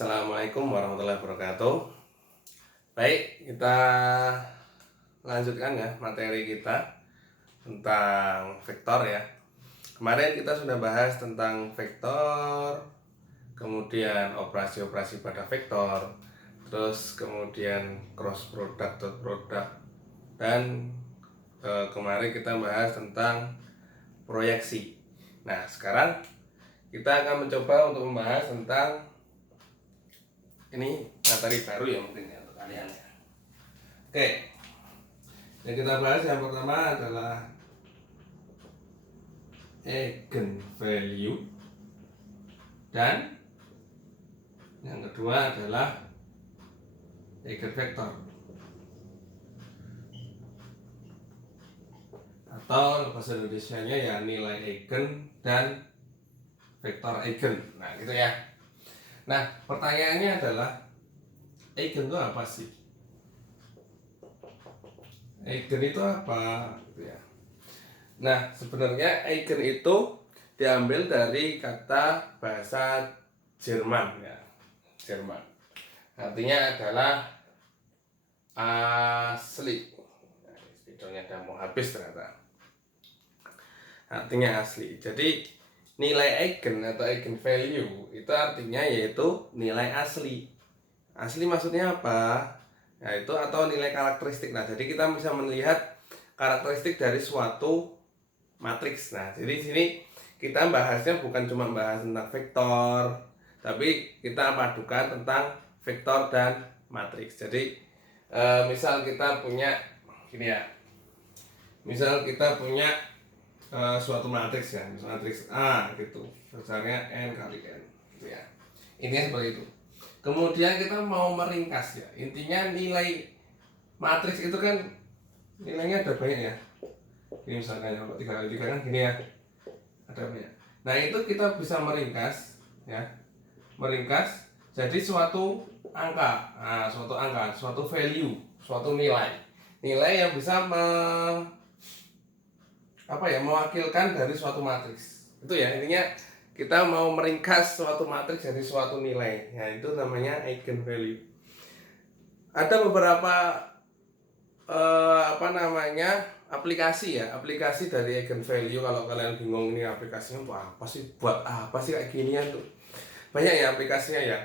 Assalamualaikum warahmatullahi wabarakatuh. Baik, kita lanjutkan ya materi kita tentang vektor ya. Kemarin kita sudah bahas tentang vektor, kemudian operasi-operasi pada vektor, terus kemudian cross product, dot product, dan kemarin kita bahas tentang proyeksi. Nah, sekarang kita akan mencoba untuk membahas tentang ini materi baru ya mungkin ya untuk kalian ya. Oke, yang kita bahas yang pertama adalah eigenvalue dan yang kedua adalah eigenvektor atau bahasa Indonesianya ya nilai eigen dan vektor eigen. Nah gitu ya. Nah, pertanyaannya adalah eigen itu apa sih? Eigen itu apa? Gitu ya. Nah, sebenarnya eigen itu diambil dari kata bahasa Jerman ya. Jerman. Artinya adalah asli. Nah, videonya udah mau habis ternyata. Artinya asli. Jadi nilai eigen atau eigenvalue itu artinya yaitu nilai asli. Asli maksudnya apa? Nah, itu atau nilai karakteristik. Nah, jadi kita bisa melihat karakteristik dari suatu matriks. Nah, jadi di sini kita bahasnya bukan cuma bahas tentang vektor, tapi kita padukan tentang vektor dan matriks. Jadi misal kita punya gini ya. Misal kita punya suatu matriks ya, matriks A gitu, besarnya n kali n gitu ya. Intinya seperti itu. Kemudian kita mau meringkas ya, intinya nilai matriks itu kan nilainya ada banyak ya. Ini misalkan kalau 3 kali 3 kan gini ya, ada banyak. Nah itu kita bisa meringkas ya, meringkas jadi suatu angka, suatu value, suatu nilai yang bisa mewakilkan dari suatu matriks. Itu ya intinya kita mau meringkas suatu matriks jadi suatu nilai. Ya itu namanya eigenvalue. Ada beberapa aplikasi ya, aplikasi dari eigenvalue. Kalau kalian bingung ini aplikasinya buat apa sih kayak ginian tuh. Banyak ya aplikasinya ya.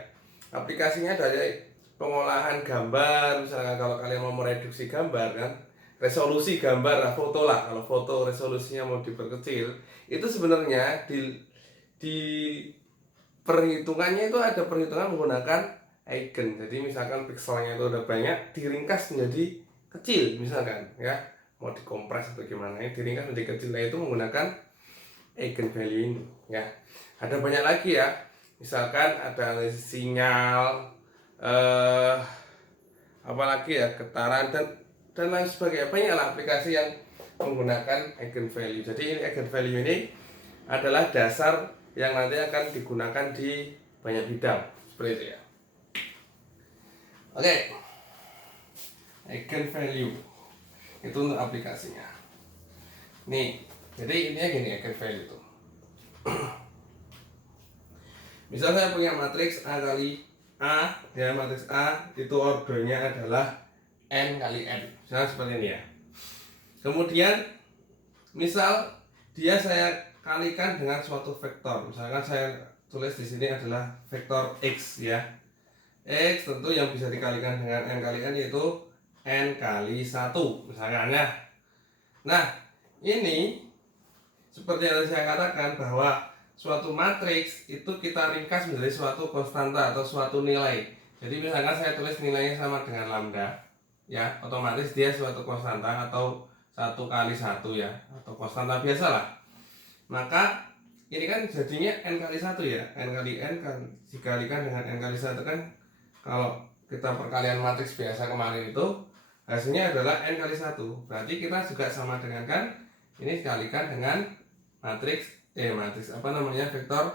Aplikasinya dari pengolahan gambar, misalnya kalau kalian mau mereduksi gambar kan, resolusi gambar foto lah, kalau foto resolusinya mau diperkecil itu sebenarnya di perhitungannya itu ada perhitungan menggunakan eigen. Jadi misalkan pikselnya itu udah banyak diringkas menjadi kecil misalkan ya, mau dikompres atau gimana ya, diringkas menjadi kecil. Nah itu menggunakan eigenvalue ini ya. Ada banyak lagi ya, misalkan ada sinyal apalagi ya, getaran dan lain sebagainya. Banyak lah aplikasi yang menggunakan eigenvalue. Jadi ini eigenvalue ini adalah dasar yang nanti akan digunakan di banyak bidang seperti itu ya. Oke, eigenvalue itu untuk aplikasinya. Nih, jadi intinya gini eigenvalue itu. Misal saya punya matriks A kali A, ya matriks A itu ordernya adalah n kali n, misalnya seperti ini ya. Kemudian misal dia saya kalikan dengan suatu vektor, misalkan saya tulis di sini adalah vektor x ya. X tentu yang bisa dikalikan dengan n kali n yaitu n kali 1 misalkan ya. Nah ini seperti yang saya katakan bahwa suatu matriks itu kita ringkas menjadi suatu konstanta atau suatu nilai. Jadi misalkan saya tulis nilainya sama dengan lambda ya, otomatis dia suatu konstanta atau 1 kali 1 ya, atau konstanta biasa lah. Maka ini kan jadinya n kali 1 ya, n kali n kan dikalikan dengan n kali 1 kan, kalau kita perkalian matriks biasa kemarin itu hasilnya adalah n kali 1. Berarti kita juga sama dengan kan ini dikalikan dengan vektor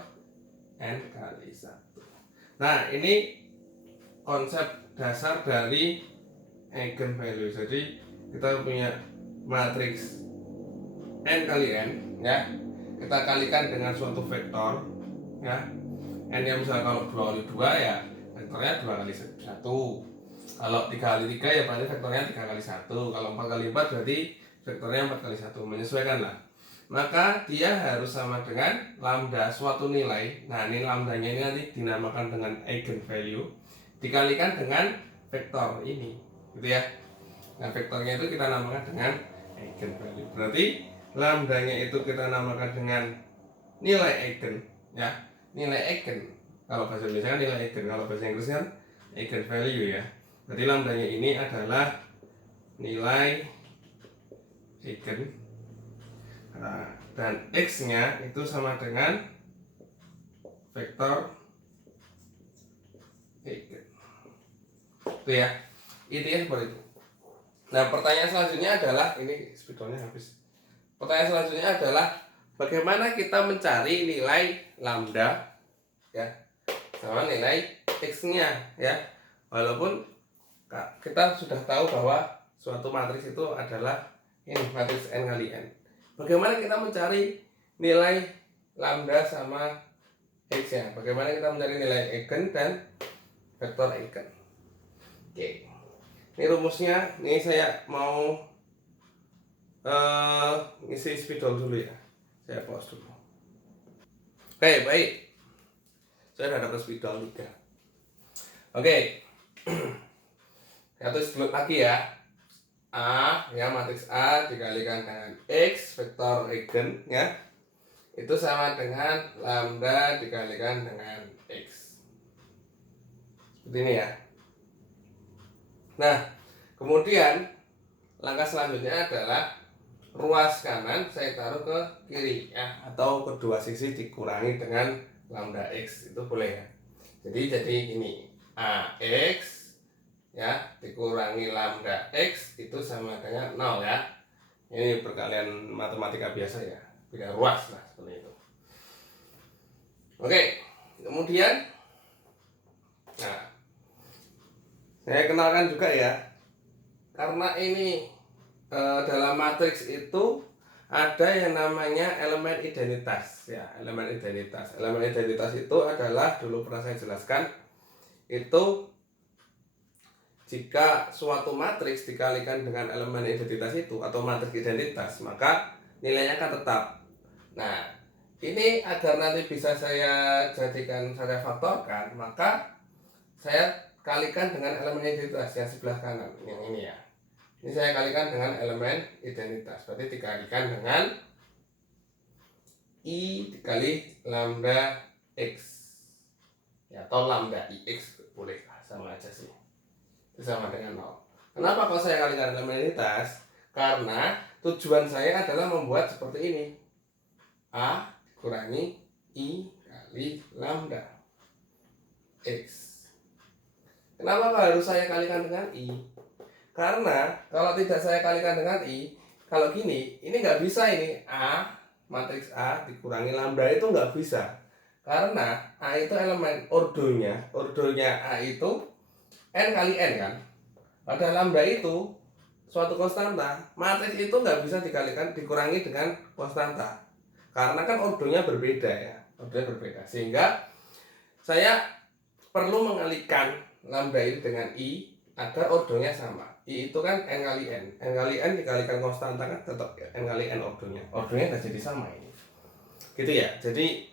n kali 1. Nah ini konsep dasar dari eigenvalue. Jadi kita punya matriks n kali n ya, kita kalikan dengan suatu vektor ya, n yang misalnya kalau 2 kali 2 ya vektornya 2 kali 1. Kalau 3 kali 3 ya berarti vektornya 3 kali 1. Kalau 4 kali 4 berarti vektornya 4 kali 1. Menyesuaikan lah. Maka dia harus sama dengan lambda suatu nilai. Nah, ini lambdanya ini nanti dinamakan dengan eigenvalue dikalikan dengan vektor ini, gitu ya. Nah, vektornya itu kita namakan dengan eigenvalue. Berarti lambdanya itu kita namakan dengan nilai eigen, ya. Nilai eigen. Kalau bahasa Indonesia kan nilai eigen, kalau bahasa Inggris kan eigenvalue, ya. Berarti lambdanya ini adalah nilai eigen. Nah, dan x-nya itu sama dengan vektor eigen. Itu ya. Itu ya seperti itu. Nah, pertanyaan selanjutnya adalah, ini spidolnya habis. Pertanyaan selanjutnya adalah bagaimana kita mencari nilai lambda, ya, sama nilai x-nya, ya. Walaupun kita sudah tahu bahwa suatu matriks itu adalah ini matriks n kali n. Bagaimana kita mencari nilai lambda sama x-nya? Bagaimana kita mencari nilai eigen dan vektor eigen? Oke. Ini rumusnya. Ini saya mau ngisi spidol dulu ya. Saya pause dulu. Oke, baik. Saya sudah dapat spidol 3. Oke. Saya tulis dulu lagi ya. A, ya, matriks A dikalikan dengan X vektor eigen, ya, itu sama dengan lambda dikalikan dengan X. Seperti ini ya. Nah, kemudian langkah selanjutnya adalah ruas kanan saya taruh ke kiri, ya, atau kedua sisi dikurangi dengan lambda X, itu boleh ya. Jadi ini AX, ya, dikurangi lambda x itu sama dengan 0, ya. Ini perkalian matematika biasa ya, beda ruas lah seperti itu. Oke, kemudian nah, saya kenalkan juga ya, karena ini dalam matriks itu ada yang namanya elemen identitas, ya. Elemen identitas itu adalah, dulu pernah saya jelaskan, itu jika suatu matriks dikalikan dengan elemen identitas itu atau matriks identitas, maka nilainya akan tetap. Nah, ini agar nanti bisa saya jadikan, saya faktorkan, maka saya kalikan dengan elemen identitas yang sebelah kanan, yang ini ya. Ini saya kalikan dengan elemen identitas, berarti dikalikan dengan I dikali lambda X, ya, atau lambda IX, boleh, sama aja sih, sama dengan 0. Kenapa kalau saya kalikan elemen identitas? Karena tujuan saya adalah membuat seperti ini. A dikurangi I kali lambda X. Kenapa harus saya kalikan dengan I? Karena kalau tidak saya kalikan dengan I, kalau gini, ini nggak bisa ini. A, matriks A dikurangi lambda itu nggak bisa. Karena A itu elemen ordonya A itu n kali n kan. Pada lambda itu suatu konstanta, matriks itu nggak bisa dikurangi dengan konstanta, karena kan ordonya berbeda, ya, ordonya berbeda, sehingga saya perlu mengalihkan lambda itu dengan I agar ordonya sama. I itu kan n kali n dikalikan konstanta kan tetap n kali n ordonya nggak jadi sama ini, gitu ya. Jadi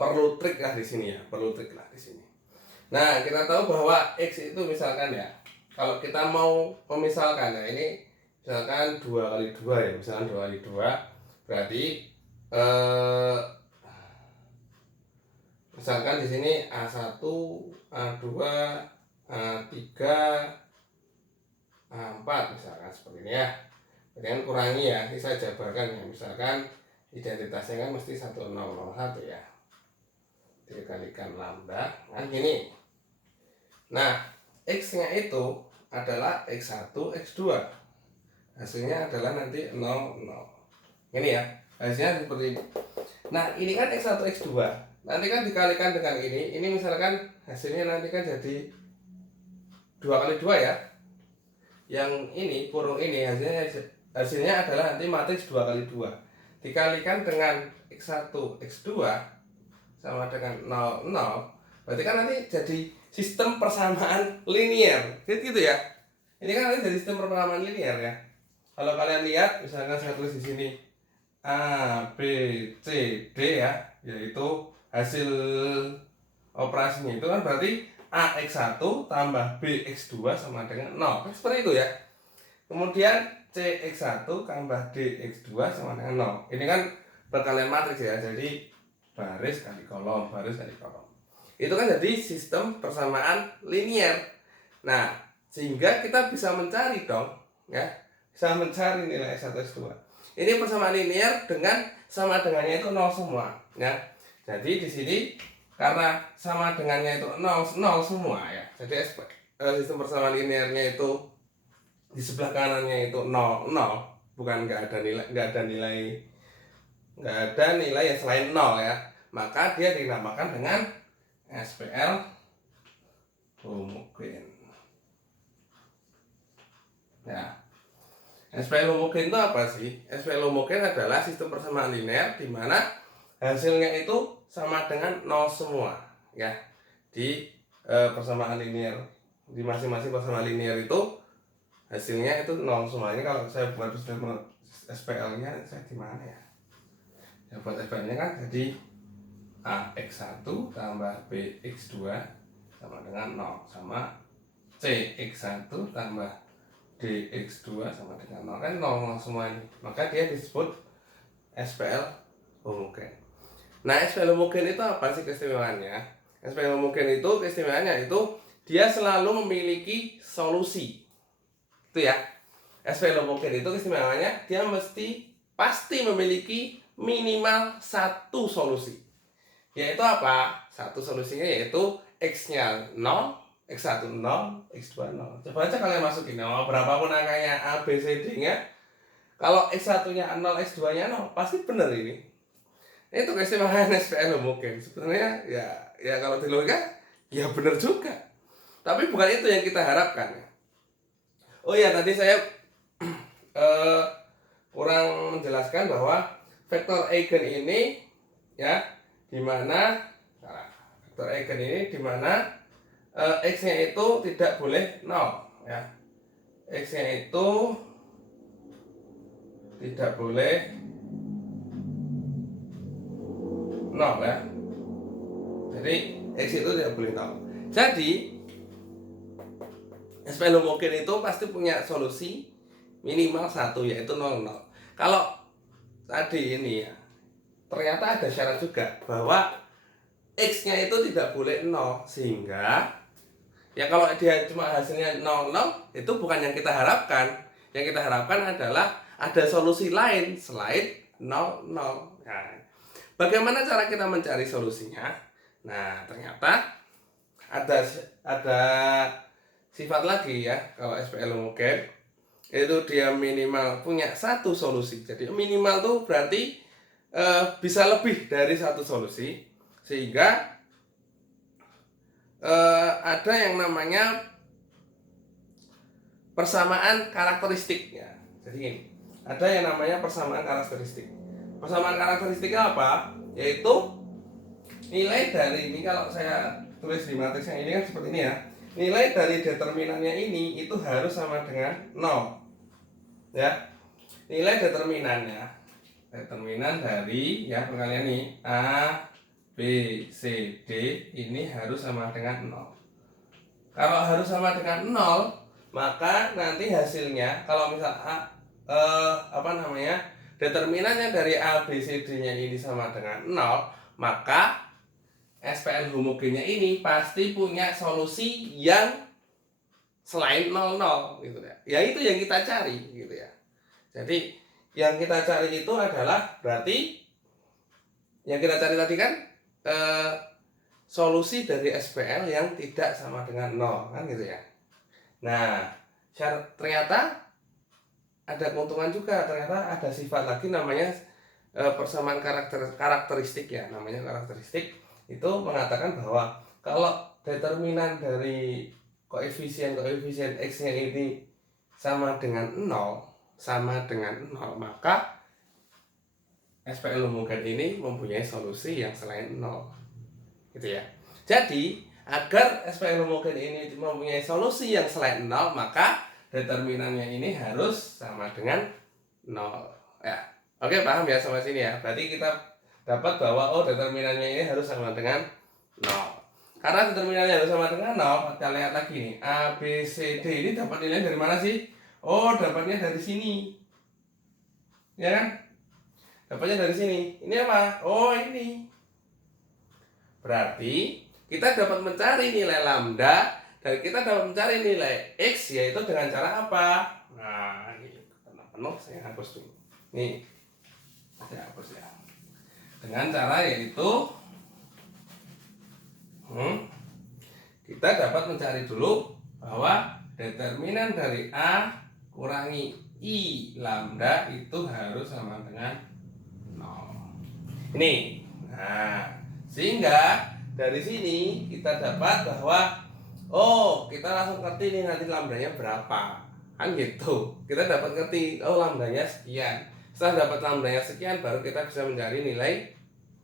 perlu trik lah di sini, ya, perlu trik lah di sini. Nah, kita tahu bahwa X itu misalkan, ya, kalau kita mau memisalkan, ya, ini misalkan 2 kali 2, ya, misalkan 2 kali 2 berarti misalkan di sini A1, A2, A3, A4 misalkan seperti ini, ya. Kemudian kurangi, ya, ini saya jabarkan, ya, misalkan identitasnya kan mesti 1001, ya, dikalikan lambda kan gini. Nah, X-nya itu adalah X1, X2. Hasilnya adalah nanti 0, 0. Ini ya, hasilnya seperti ini. Nah, ini kan X1, X2. Nanti kan dikalikan dengan ini misalkan hasilnya nanti kan jadi 2 kali 2, ya. Yang ini, kurung ini, hasilnya adalah nanti matriks 2 kali 2. Dikalikan dengan X1, X2 sama dengan 0, 0. Berarti kan nanti jadi sistem persamaan linear. Gitu ya. Ini kan nanti jadi sistem persamaan linear ya. Kalau kalian lihat, misalkan saya tulis di sini A, B, C, D ya, yaitu hasil operasinya itu kan berarti AX1 tambah BX2 sama dengan 0. Kan seperti itu ya. Kemudian CX1 tambah DX2 sama dengan 0. Ini kan perkalian matriks ya, jadi baris kali kolom, baris kali kolom. Itu kan jadi sistem persamaan linear. Nah, sehingga kita bisa mencari dong, ya, bisa mencari nilai X1 X2. Ini persamaan linear dengan sama dengannya itu 0 semua, ya. Jadi di sini karena sama dengannya itu 0 semua ya. Jadi sistem persamaan linearnya itu di sebelah kanannya itu 0, bukan nggak ada nilai yang selain 0 ya. Maka dia dinamakan dengan SPL homogen. Ya. SPL homogen itu apa sih? SPL homogen adalah sistem persamaan linear di mana hasilnya itu sama dengan 0 semua, ya. Di persamaan linear, di masing-masing persamaan linear itu hasilnya itu 0 semua. Ini kalau saya buat SPL-nya saya di mana ya? Saya buat SPL-nya kan jadi AX1 tambah BX2 sama dengan 0 sama CX1 tambah DX2 sama dengan 0, kan 0 semua ini. Maka dia disebut SPL homogen. Nah, SPL homogen itu apa sih keistimewaannya? SPL homogen itu keistimewaannya itu dia selalu memiliki solusi. Itu ya. SPL homogen itu keistimewaannya dia pasti memiliki minimal satu solusi. Yaitu apa? Satu solusinya yaitu X-nya 0, X1 0, X2 0. Coba aja kalian masukin, berapapun angkanya A, B, C, D-nya. Kalau X1-nya 0, X2-nya 0, pasti benar ini. Itu keistimewaan SPL homogen. Sebenarnya ya kalau di logika ya benar juga. Tapi bukan itu yang kita harapkan. Oh ya, tadi saya kurang menjelaskan bahwa vektor eigen ini ya dimana vektor eigen ini dimana X-nya itu tidak boleh 0 ya. X-nya itu tidak boleh 0 ya. Jadi X itu tidak boleh 0. Jadi SPL homogen itu pasti punya solusi minimal 1 yaitu 0, 0. Kalau tadi ini ya, ternyata ada syarat juga bahwa X-nya itu tidak boleh 0, sehingga ya kalau dia cuma hasilnya 0, 0 itu bukan yang kita harapkan. Yang kita harapkan adalah ada solusi lain selain 0, 0. Nah, bagaimana cara kita mencari solusinya? Nah, ternyata ada sifat lagi ya kalau SPL homogen, itu dia minimal punya satu solusi. Jadi minimal tuh berarti bisa lebih dari satu solusi, sehingga ada yang namanya persamaan karakteristik ya. Jadi ini ada yang namanya persamaan karakteristik. Persamaan karakteristiknya apa? Yaitu nilai dari ini, kalau saya tulis di matriks yang ini kan seperti ini ya. Nilai dari determinannya ini itu harus sama dengan 0. Ya. Nilai determinan dari ya perkalian ini A, B, C, D ini harus sama dengan 0. Kalau harus sama dengan 0, maka nanti hasilnya kalau misal determinannya dari A, B, C, D-nya ini sama dengan 0, maka SPL homogennya ini pasti punya solusi yang selain 0, 0 gitu ya. Ya itu yang kita cari gitu ya. Jadi yang kita cari itu adalah berarti yang kita cari tadi kan solusi dari SPL yang tidak sama dengan 0 kan gitu ya. Nah, ternyata ada keuntungan juga, ternyata ada sifat lagi namanya persamaan karakteristik ya, namanya karakteristik. Itu mengatakan bahwa kalau determinan dari koefisien X-nya ini sama dengan 0, maka SPL homogen ini mempunyai solusi yang selain 0. Gitu ya. Jadi agar SPL homogen ini mempunyai solusi yang selain 0, maka determinannya ini harus sama dengan 0 ya. Oke, paham ya sampai sini ya. Berarti kita dapat bahwa determinannya ini harus sama dengan 0. Karena determinannya harus sama dengan 0, kita lihat lagi nih. A, B, C, D ini dapat nilai dari mana sih? Dapatnya dari sini. Ya kan? Dapatnya dari sini. Ini apa? Ini. Berarti kita dapat mencari nilai lambda dan kita dapat mencari nilai X yaitu dengan cara apa? Nah, ini karena penuh saya hapus dulu. Nih, saya hapus ya. Dengan cara yaitu kita dapat mencari dulu bahwa determinan dari A kurangi I lambda itu harus sama dengan 0. Ini. Nah, sehingga dari sini kita dapat bahwa kita langsung ngerti nih nanti lambdanya berapa. Kan gitu. Kita dapat ngerti lambdanya sekian. Setelah dapat lambdanya sekian baru kita bisa mencari nilai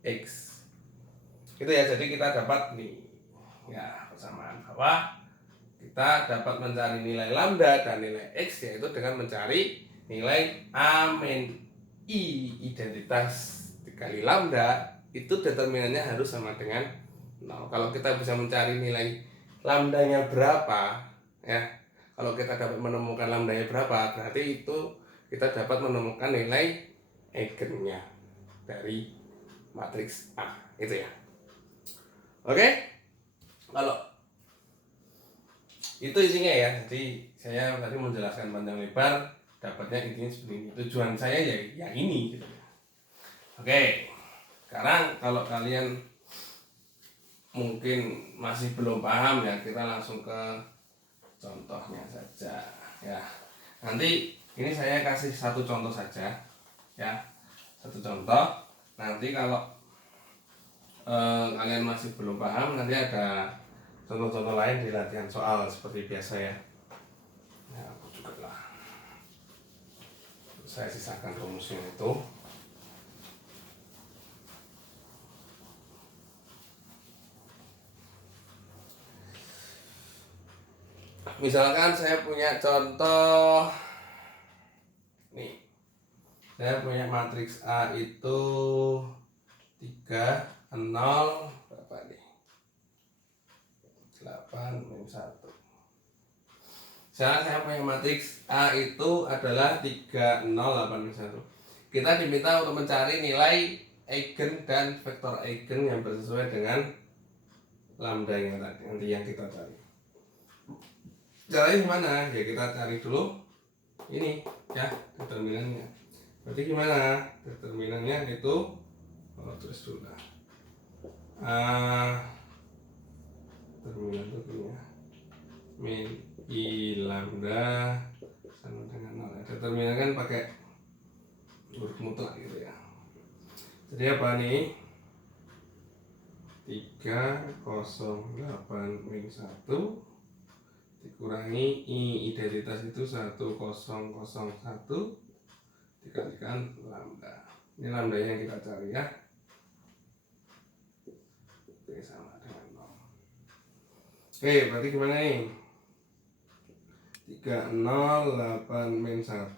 X. Gitu ya. Jadi kita dapat nih ya persamaan bahwa kita dapat mencari nilai lambda dan nilai X yaitu dengan mencari nilai A min I identitas dikali lambda itu determinannya harus sama dengan 0. Kalau kita bisa mencari nilai lambdanya berapa ya, kalau kita dapat menemukan lambdanya berapa berarti itu kita dapat menemukan nilai eigennya dari matriks A itu ya. Oke, kalau itu isinya ya. Jadi saya tadi menjelaskan panjang lebar, dapatnya intinya seperti ini. Tujuan saya ya ini gitu. Oke, sekarang kalau kalian mungkin masih belum paham ya, kita langsung ke contohnya saja ya. Nanti ini saya kasih satu contoh saja ya, satu contoh. Nanti kalau kalian masih belum paham, nanti ada contoh-contoh lain di latihan soal seperti biasa ya. Ya, aku juga lah. Saya sisakan rumusnya itu. Misalkan saya punya contoh nih. Saya punya matriks A itu 3, 0, berapa nih? 8, min 1. Sekarang saya punya matriks A itu adalah 3, 0, 8, min 1. Kita diminta untuk mencari nilai eigen dan vektor eigen yang bersesuaian dengan lambda yang tadi, nanti yang kita cari. Caranya gimana? Ya kita cari dulu ini ya determinannya. Berarti gimana? Determinannya itu terus dulu lah. Determinan itu punya min I lambda sama dengan 0. Determinan kan pakai huruf mutlak gitu ya. Jadi apa nih? 308 min 1 dikurangi I identitas itu 1001 dikalikan lambda. Ini lambda yang kita cari ya. Oke, sama dengan 0. Oke, berarti gimana nih? 308 min 1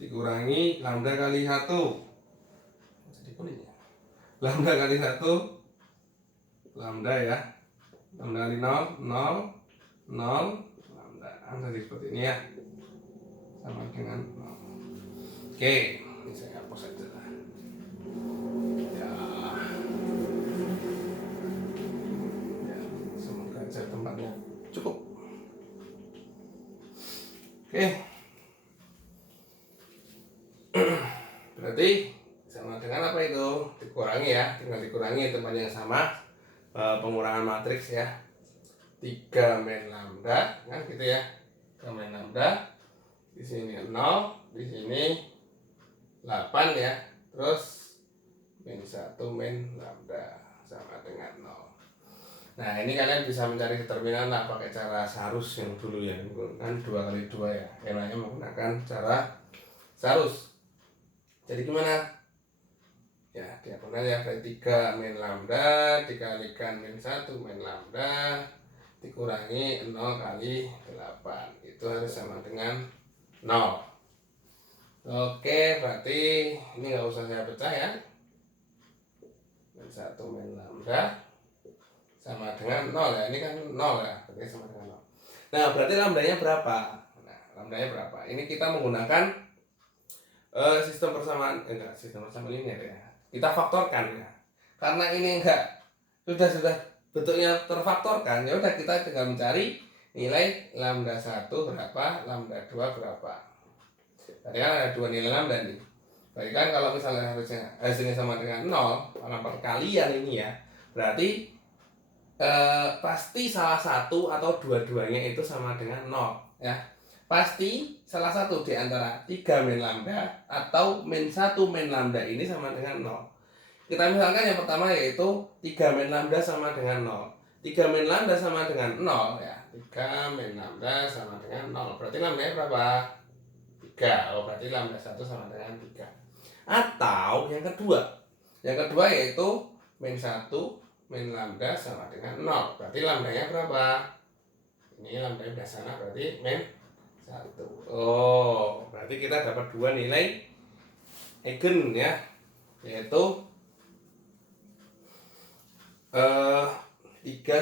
dikurangi lambda kali 1. Jadi kuning ya. Lambda kali 1 lambda ya. Lambda kali 0 lambda. Jadi seperti ini ya. Sama dengan 0. Oke, ini saya hapus saja lah. Ya, semoga aja tempatnya cukup. Oke. Berarti sama dengan apa itu? Dikurangi ya, tinggal dikurangi tempat yang sama. Pengurangan matriks ya. 3 min lambda kan gitu ya. 3 min lambda. Di sini 0, di sini 8 ya. Terus min 1 min lambda sama dengan 0. Nah, ini kalian bisa mencari determinan lah pakai cara Sarus yang dulu ya, kan 2 kali 2 ya. Enaknya menggunakan cara Sarus. Jadi gimana? Ya, diagonal ya, berarti 3 min lambda dikalikan min 1 min lambda dikurangi 0 kali 8, itu harus sama dengan 0. Oke, berarti ini nggak usah saya pecah ya. Min 1 min lambda sama dengan 0 ya, ini kan 0 ya, berarti sama dengan 0. Nah, berarti lambdanya berapa? Nah, lambdanya berapa? Ini kita menggunakan sistem persamaan, sistem persamaan linear ya. Kita faktorkan ya. Karena ini sudah bentuknya terfaktorkan, ya udah kita tinggal mencari nilai lambda 1 berapa, lambda 2 berapa. Tadi kan ada 2 nilai lambda nih. Berarti kan kalau misalnya hasilnya sama dengan 0, karena perkalian ini ya, berarti pasti salah satu atau dua-duanya itu sama dengan 0 ya. Pasti salah satu di antara 3 min lambda atau min 1 min lambda ini sama dengan 0. Kita misalkan yang pertama yaitu 3 min lambda sama dengan 0. 3 min lambda sama dengan 0 ya. 3 min lambda sama dengan 0. Berarti lambdanya berapa? 3. Oh, berarti lambda 1 sama dengan 3. Atau yang kedua. Yang kedua yaitu min 1 min lambda sama dengan 0. Berarti lambdanya berapa? Ini lambdanya udah sana, berarti min 1. Oh, berarti kita dapat 2 nilai eigen ya, yaitu 3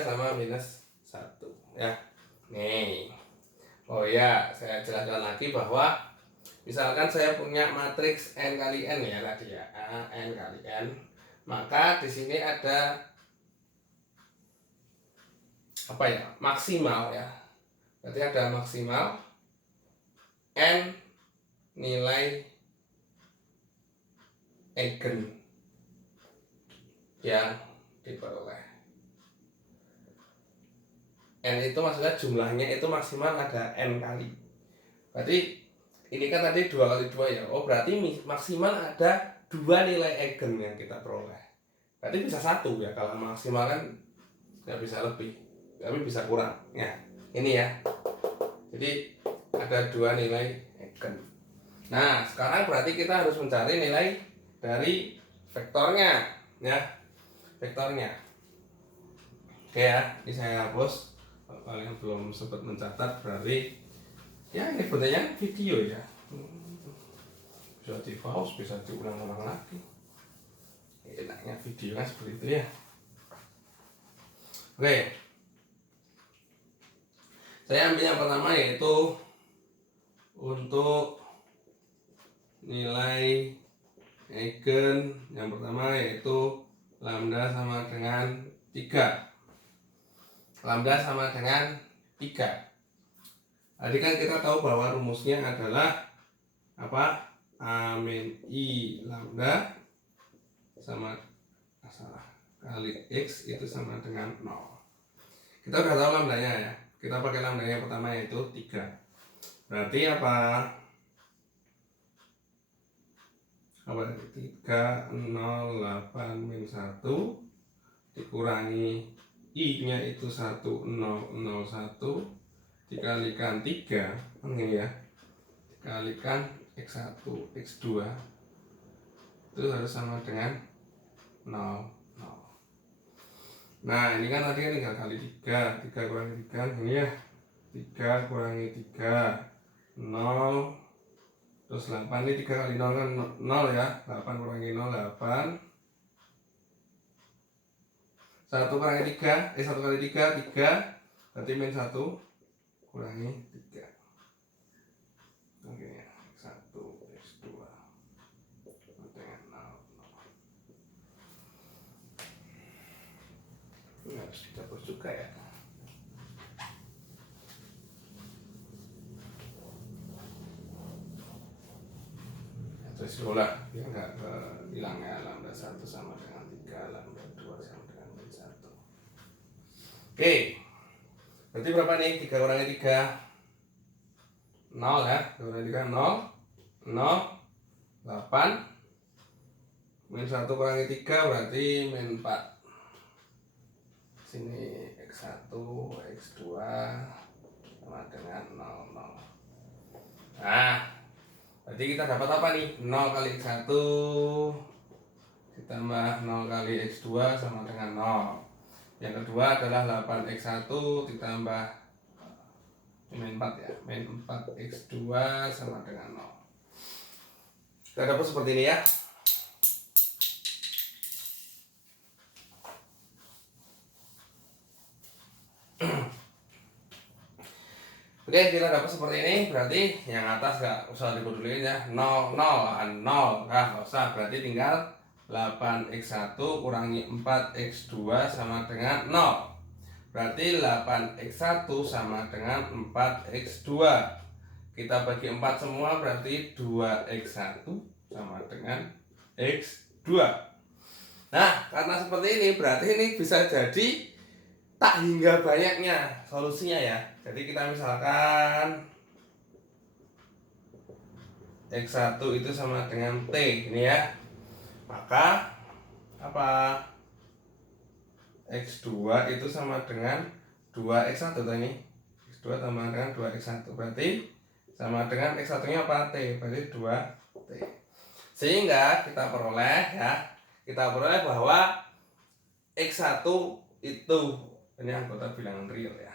sama minus 1 ya. Nih. Oh ya, saya jelaskan lagi bahwa misalkan saya punya matriks n kali n ya tadi ya, n kali n, maka di sini ada apa ya? Maksimal ya. Berarti ada maksimal n nilai eigen yang diperoleh. N itu maksudnya jumlahnya itu maksimal ada n kali. Berarti ini kan tadi 2 kali 2 ya. Oh, berarti maksimal ada 2 nilai eigen yang kita peroleh. Berarti bisa 1 ya. Kalau maksimal kan nggak bisa lebih, tapi bisa kurang ya. Ini ya. Jadi ada 2 nilai eigen. Nah, sekarang berarti kita harus mencari nilai dari vektornya ya. Vektornya. Oke ya, ini saya hapus. Kalau kalian belum sempat mencatat berarti ya ini bentuknya video ya. Bisa di pause, bisa diulang-ulang lagi. Enaknya video kan seperti itu ya. Oke. Saya ambil yang pertama yaitu untuk nilai eigen yang pertama yaitu lambda sama dengan 3. Lambda sama dengan 3. Tadi kan kita tahu bahwa rumusnya adalah apa? A min I lambda sama kali X itu sama dengan 0. Kita udah tahu lambdanya ya. Kita pakai lambdanya yang pertama yaitu 3. Berarti apa? Apa? 3, 0, 8, min 1 dikurangi I-nya itu 1, 0, 0, 1 dikalikan 3 ini ya, dikalikan X1, X2 itu harus sama dengan 0, 0. Nah ini kan tadi kan tinggal kali 3, 3 kurangi 3 ini ya, 3 kurangi 3 0, terus 8, ini 3 kali 0 kan 0 ya, 8 kurangi 0, 8, 1 kurangi 3, 1 kali 3, 3, berarti min 1 kurangi 3. Oke ya, X1, X2 dengan 0, 0. Ini harus dihapus juga ya. Terus ulah ya enggak hilang ya, lambda 1 sama dengan 3, lambda 2 sama dengan min 1. Oke. Berarti berapa nih? 3 kurangi 3 0 ya. 3 kurangi 3 0, 0, 8, min 1 kurangi 3 berarti min 4. Sini X1, X2 sama dengan 0, 0. Nah, berarti kita dapat apa nih? 0 kali X1 ditambah 0 kali X2 sama dengan 0. Yang kedua adalah 8X1 ditambah min 4 ya, min 4X2 sama dengan 0. Kita dapat seperti ini ya. Oke, kita dapat seperti ini, berarti yang atas gak usah dipeduliin ya. 0, 0, 0, nah gak usah, berarti tinggal 8X1 kurangi 4X2 sama dengan 0. Berarti 8X1 sama dengan 4X2. Kita bagi 4 semua, berarti 2X1 sama dengan X2. Nah, karena seperti ini, berarti ini bisa jadi tak hingga banyaknya solusinya ya. Jadi kita misalkan X1 itu sama dengan T ini ya. Maka apa? X2 itu sama dengan 2X1 tadi. X2 tambah dengan 2X1 berarti sama dengan X1 nya apa? T, berarti 2T. Sehingga kita peroleh ya, kita peroleh bahwa X1 itu ini anggota bilangan real ya.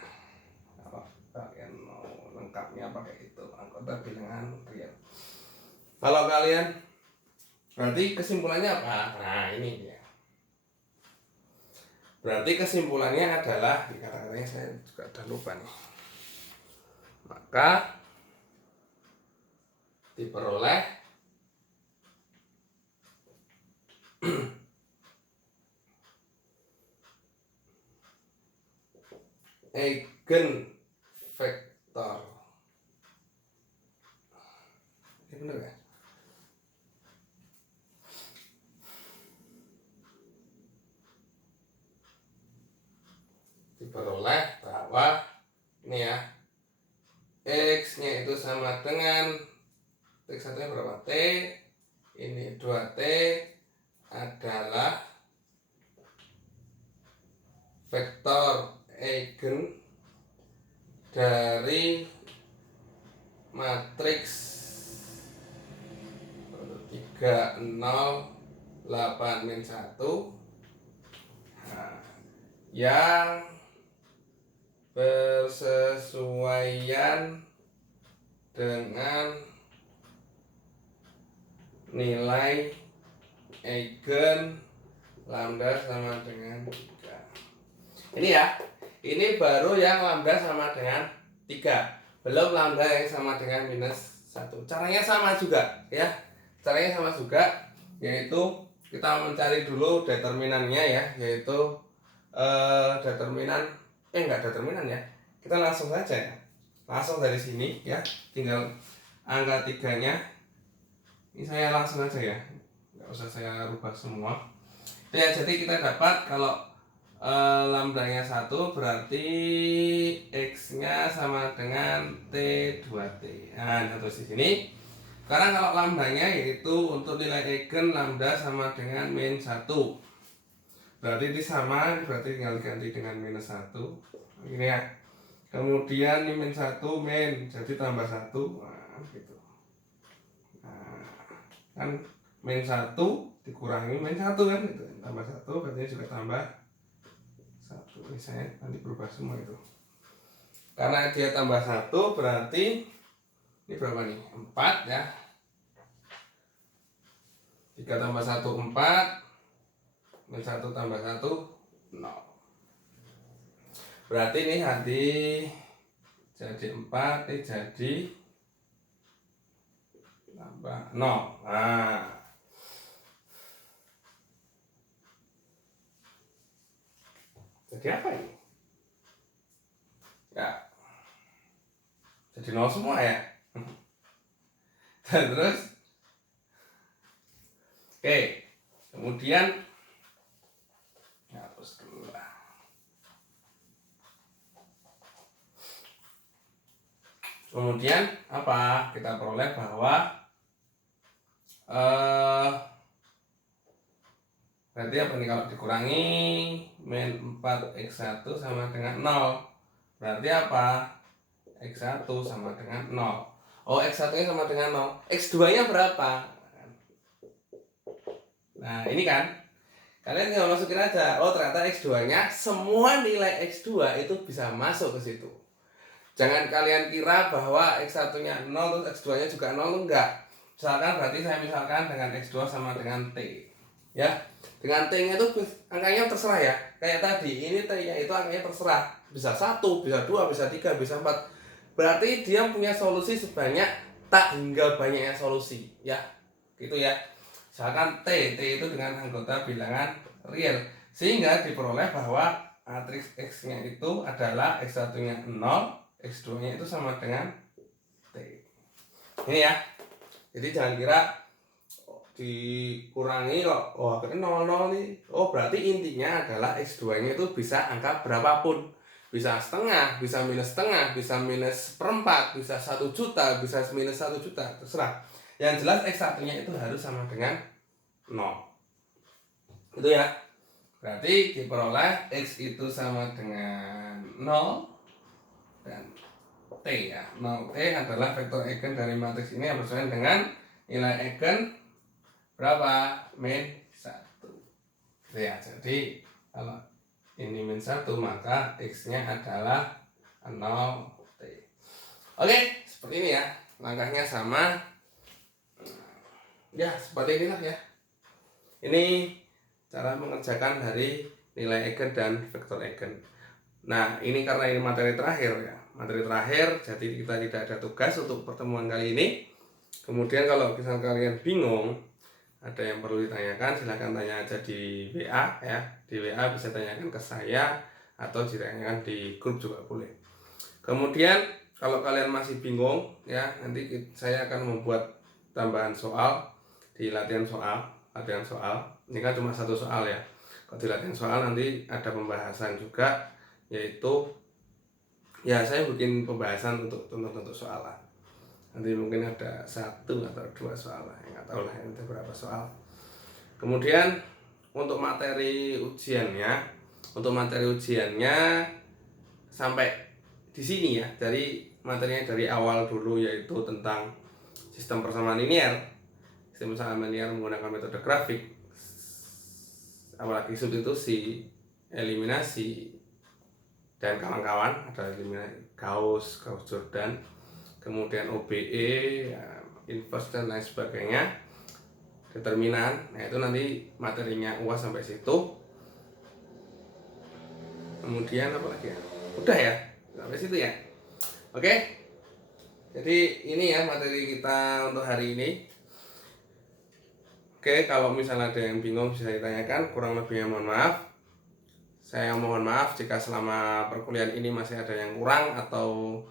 Kalau kalian mau lengkapnya pakai itu, anggota bilangan real. Kalau kalian berarti kesimpulannya apa? Nah ini dia. Berarti kesimpulannya adalah, kata-katanya saya juga udah lupa nih. Maka diperoleh eigenvektor. Ini benar ya? Diperoleh bahwa ini ya, X nya itu sama dengan X1 nya berapa? T, ini 2T adalah vektor eigen dari matriks 3 0 8 min 1 yang bersesuaian dengan nilai eigen lambda sama dengan 3. Ini ya, ini baru yang lambda sama dengan 3, belum lambda yang sama dengan minus 1. Caranya sama juga ya, caranya sama juga, yaitu kita mencari dulu determinannya ya, yaitu enggak determinan ya, kita langsung saja ya, langsung dari sini ya, tinggal angka 3 nya ini saya langsung aja ya, nggak usah saya rubah semua ya. Jadi kita dapat kalau lambdanya 1 berarti X nya sama dengan T2T. Nah terus di sini sekarang kalau lambdanya yaitu untuk nilai eigen lambda sama dengan min 1, berarti ini sama, berarti tinggal ganti dengan minus 1 ini ya. Kemudian ini min 1 min, jadi tambah 1, nah, gitu. Nah, kan min 1 dikurangi min 1 kan gitu. Tambah 1 berarti juga tambah 1. Ini saya nanti berubah semua itu. Karena dia tambah 1 berarti ini berapa nih? 4 ya. 3 tambah 1 4, min 1 tambah 1 0. Berarti ini jadi 4, ini jadi tambah 0. Nah, jadi apa ini? Ya, jadi 0 semua ya. Dan terus oke, kemudian hapus dulu lah. Kemudian apa? Kita peroleh bahwa berarti apa nih kalau dikurangi min 4x1 sama dengan 0, berarti apa? X1 sama dengan 0. Oh, X1 nya sama dengan 0. X2 nya berapa? Nah ini kan Kalian tinggal masukin aja, oh ternyata X2 nya semua nilai X2 itu bisa masuk ke situ. Jangan kalian kira bahwa X1 nya 0 terus X2 nya juga 0, enggak. Misalkan berarti saya misalkan dengan X2 sama dengan T. Ya, dengan T nya itu angkanya terserah ya. Kayak tadi, ini T nya itu angkanya terserah. Bisa 1, bisa 2, bisa 3, bisa 4. Berarti dia punya solusi sebanyak tak hingga banyaknya solusi. Ya, gitu ya. Misalkan T itu dengan anggota bilangan real, sehingga diperoleh bahwa matriks X-nya itu adalah X1-nya 0, X2-nya itu sama dengan T. Ini ya. Jadi jangan kira dikurangi kok, oh akhirnya 0 nih. Oh berarti intinya adalah X2-nya itu bisa angka berapapun. Bisa setengah, bisa minus setengah, bisa minus seperempat, bisa 1 juta, bisa minus 1 juta, terserah. Yang jelas X1-nya itu harus sama dengan 0. Itu ya. Berarti diperoleh X itu sama dengan 0 dan T ya. 0T adalah vektor eigen dari matriks ini yang bersesuaian dengan nilai eigen berapa? Min 1. Gitu ya. Jadi kalau ini min 1 maka X-nya adalah 0T. Oke, seperti ini ya. Langkahnya sama. Ya, seperti inilah ya. Ini cara mengerjakan dari nilai eigen dan vektor eigen. Nah, ini karena ini materi terakhir ya. Materi terakhir, jadi kita tidak ada tugas untuk pertemuan kali ini. Kemudian kalau misalnya kalian bingung, ada yang perlu ditanyakan, silahkan tanya aja di WA ya. Di WA bisa tanyakan ke saya atau ditanyakan di grup juga boleh. Kemudian kalau kalian masih bingung ya, nanti saya akan membuat tambahan soal di latihan soal. Ini kan cuma 1 soal ya. Kalau di latihan soal nanti ada pembahasan juga, yaitu ya saya bikin pembahasan untuk soal lah. Nanti mungkin ada 1 atau 2 soal lah, nggak tahu lah nanti berapa soal. Kemudian untuk materi ujiannya sampai di sini ya. Dari materinya dari awal dulu, yaitu tentang sistem persamaan linear. Sistem persamaan linear menggunakan metode grafik, apalagi substitusi, eliminasi, dan kawan-kawan. Ada eliminasi Gauss Jordan, kemudian OBE, ya, inverse dan lain sebagainya, determinan. Nah itu nanti materinya UAS sampai situ. Kemudian apa lagi ya? Udah ya, sampai situ ya. Oke. Jadi ini ya materi kita untuk hari ini. Oke, kalau misalnya ada yang bingung bisa ditanyakan, kurang lebihnya mohon maaf. Saya mohon maaf jika selama perkuliahan ini masih ada yang kurang atau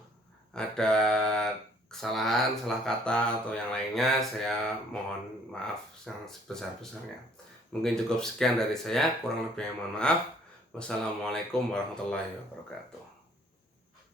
ada kesalahan, salah kata atau yang lainnya. Saya mohon maaf yang sebesar-besarnya. Mungkin cukup sekian dari saya, kurang lebihnya mohon maaf. Wassalamualaikum warahmatullahi wabarakatuh.